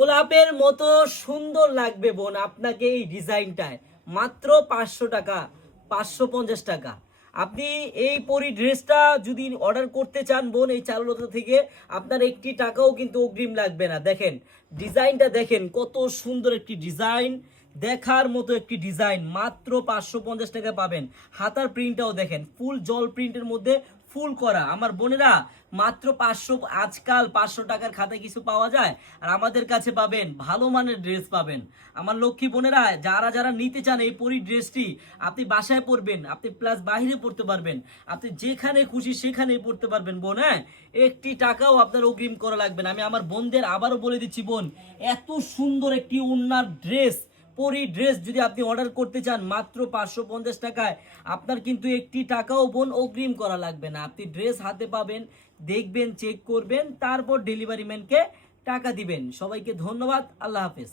গোলাপের মতো সুন্দর লাগবে বোন আপনাকে এই ডিজাইনটায়। মাত্র 500 টাকা, 550 টাকা। আপনি এই পরি ড্রেসটা যদি অর্ডার করতে চান বোন এই চারুলতা থেকে, আপনার একটি টাকাও কিন্তু অগ্রিম লাগবে না। দেখেন ডিজাইনটা, দেখেন কত সুন্দর একটি ডিজাইন, দেখার মতো একটি ডিজাইন। মাত্র 550 টাকা পাবেন। হাতার প্রিন্টটাও দেখেন, ফুল জল প্রিন্টের মধ্যে ফুল করা। আমার বোনেরা মাত্র 500, আজকাল 500 টাকার খাতায় কিছু পাওয়া যায়? আর আমাদের কাছে পাবেন ভালো মানের ড্রেস পাবেন। আমার লক্ষ্মী বোনেরা, যারা যারা নিতে চান এই পরি ড্রেসটি, আপনি বাসায় পরবেন, আপনি প্লাস বাইরে পড়তে পারবেন, আপনি যেখানে খুশি সেখানেই পড়তে পারবেন বোন। হ্যাঁ, একটি টাকাও আপনার অগ্রিম করা লাগবে না। আমি আমার বোনদের আবারও বলে দিচ্ছি বোন, এত সুন্দর একটি ওড়নার ড্রেস, পরি ড্রেস যদি আপনি অর্ডার করতে চান মাত্র 550 টাকায়, আপনার কিন্তু একটি টাকাও বোন অগ্রিম করা লাগবে না। আপনি ড্রেস হাতে পাবেন, দেখবেন, চেক করবেন, তারপর ডেলিভারি ম্যানকে টাকা দিবেন। সবাইকে ধন্যবাদ, আল্লাহ হাফেজ।